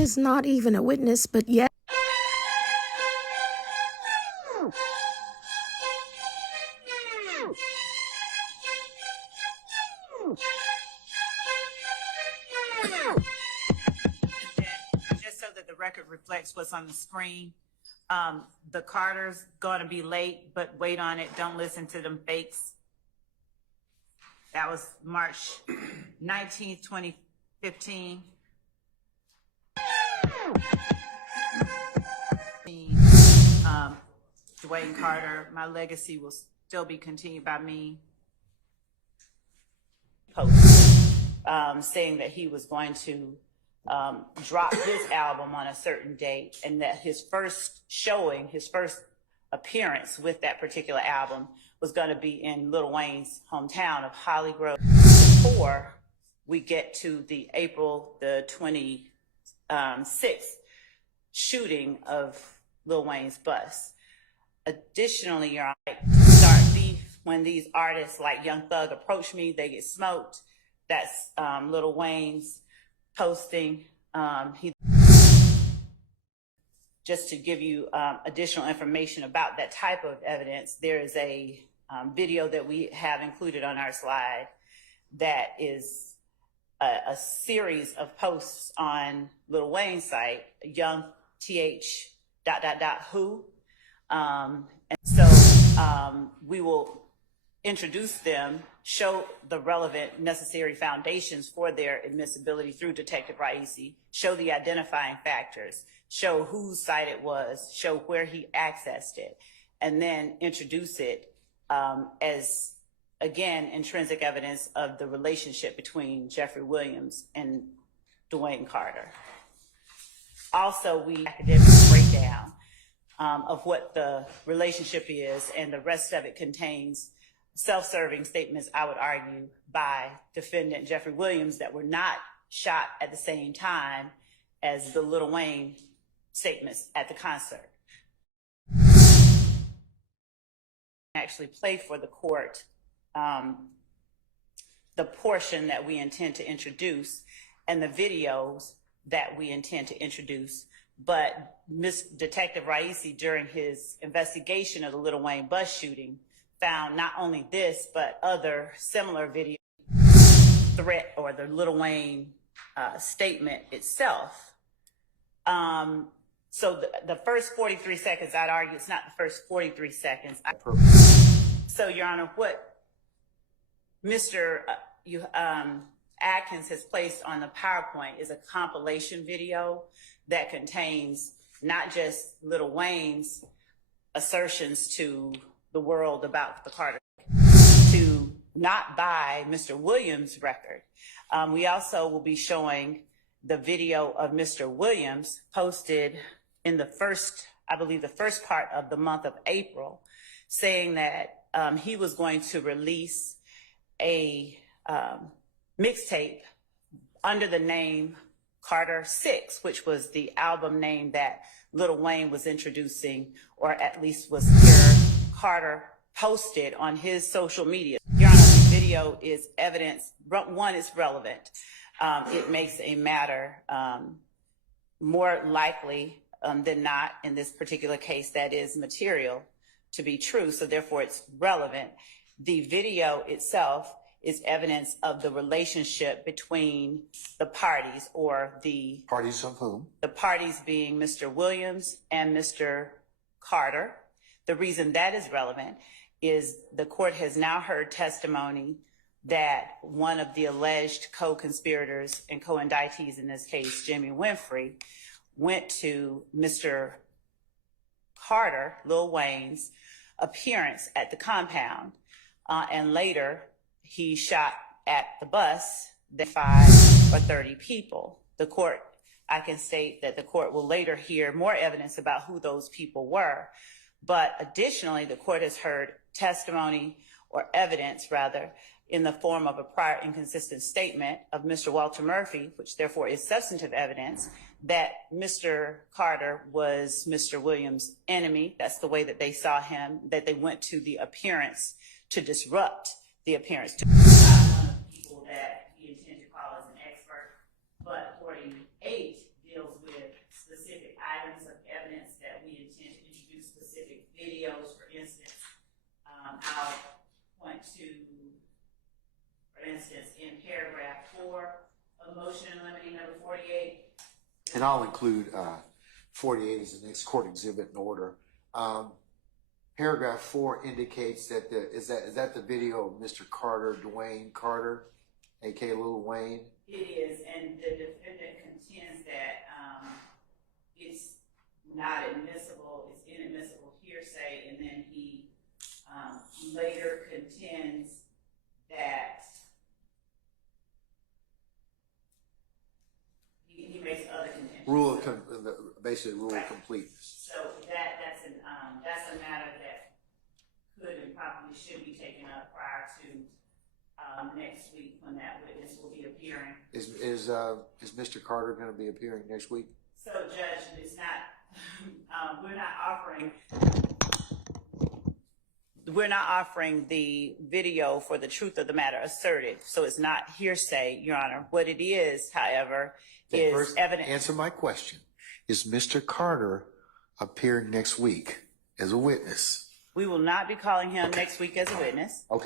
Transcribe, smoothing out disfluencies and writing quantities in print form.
is not even a witness, but yet. Just so that the record reflects what's on the screen, the Carter's going to be late, but wait on it. Don't listen to them fakes. That was March 19th, 2015. Wayne Carter, my legacy will still be continued by me. Post saying that he was going to drop his album on a certain date, and that his first showing, his first appearance with that particular album was going to be in Lil Wayne's hometown of Holly Grove. Before we get to the April the 26th shooting of Lil Wayne's bus. Additionally, you're right, start beef when these artists like Young Thug approach me, they get smoked. That's Lil Wayne's posting. Just to give you additional information about that type of evidence, there is a video that we have included on our slide that is a series of posts on Lil Wayne's site, young th ... who. And so we will introduce them, show the relevant necessary foundations for their admissibility through Detective Raisi, show the identifying factors, show whose site it was, show where he accessed it, and then introduce it as, again, intrinsic evidence of the relationship between Jeffrey Williams and Dwayne Carter. Also, we academic breakdown of what the relationship is, and the rest of it contains self-serving statements, I would argue, by defendant Jeffrey Williams that were not shot at the same time as the Lil Wayne statements at the concert. Actually play for the court the portion that we intend to introduce and the videos that we intend to introduce. But Detective Raisi, during his investigation of the Lil Wayne bus shooting, found not only this, but other similar video threat or the Lil Wayne statement itself. So the first 43 seconds, I'd argue it's not the first 43 seconds. So, Your Honor, what Mr. Atkins has placed on the PowerPoint is a compilation video that contains not just Lil Wayne's assertions to the world about the Carter, to not buy Mr. Williams' record. We also will be showing the video of Mr. Williams posted in the first, I believe the first part of the month of April, saying that he was going to release a mixtape under the name Carter 6, which was the album name that Lil Wayne was introducing, or at least was here Carter posted on his social media. Your Honor, the video is evidence. One, is relevant. It makes a matter more likely than not in this particular case that is material to be true, so therefore it's relevant. The video itself is evidence of the relationship between the parties, or the parties of whom? The parties being Mr. Williams and Mr. Carter. The reason that is relevant is the court has now heard testimony that one of the alleged co-conspirators and co-indictees in this case, Jimmy Winfrey, went to Mr. Carter, Lil Wayne's, appearance at the compound, and later he shot at the bus, the 5 or 30 people. The court, I can state that the court will later hear more evidence about who those people were. But additionally, the court has heard testimony, or evidence rather, in the form of a prior inconsistent statement of Mr. Walter Murphy, which therefore is substantive evidence, that Mr. Carter was Mr. Williams' enemy. That's the way that they saw him, that they went to the appearance to disrupt the appearance. Not one of the people that he intended to call as an expert, but 48 deals with motion in limine number 48. And I'll include 48 as the next court exhibit in order. Paragraph 4 indicates that is that the video of Mr. Carter, Dwayne Carter, aka Lil Wayne? It is, and the defendant contends that it's not admissible, it's inadmissible hearsay, and then he later contends that he makes other contentions. Basically rule Right. of completeness. So that's a matter that could and probably should be taken up prior to next week when that witness will be appearing. Is Mr. Carter going to be appearing next week? So, Judge, it's not. We're not offering the video for the truth of the matter asserted. So it's not hearsay, Your Honor. What it is, however, is First, evidence. answer my question. Is Mr. Carter appearing next week as a witness? We will not be calling him next week as a witness. Okay.